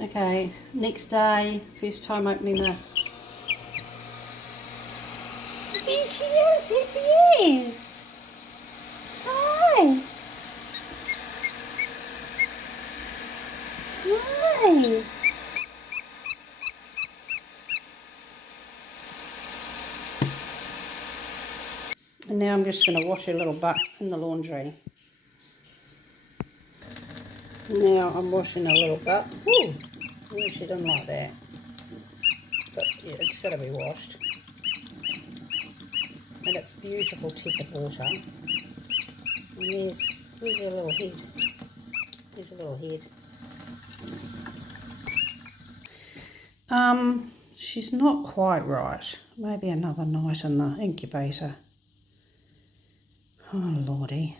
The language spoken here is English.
Okay, next day, first time opening the... There she is, happy is. Hi. Hi. And now I'm just going to wash her little butt in the laundry. Now I'm washing her little butt. Ooh, yeah, she doesn't like that. But yeah, it's got to be washed. And it's beautiful tepid water. And where's her little head? There's a little head. She's not quite right. Maybe another night in the incubator. Oh, Lordy.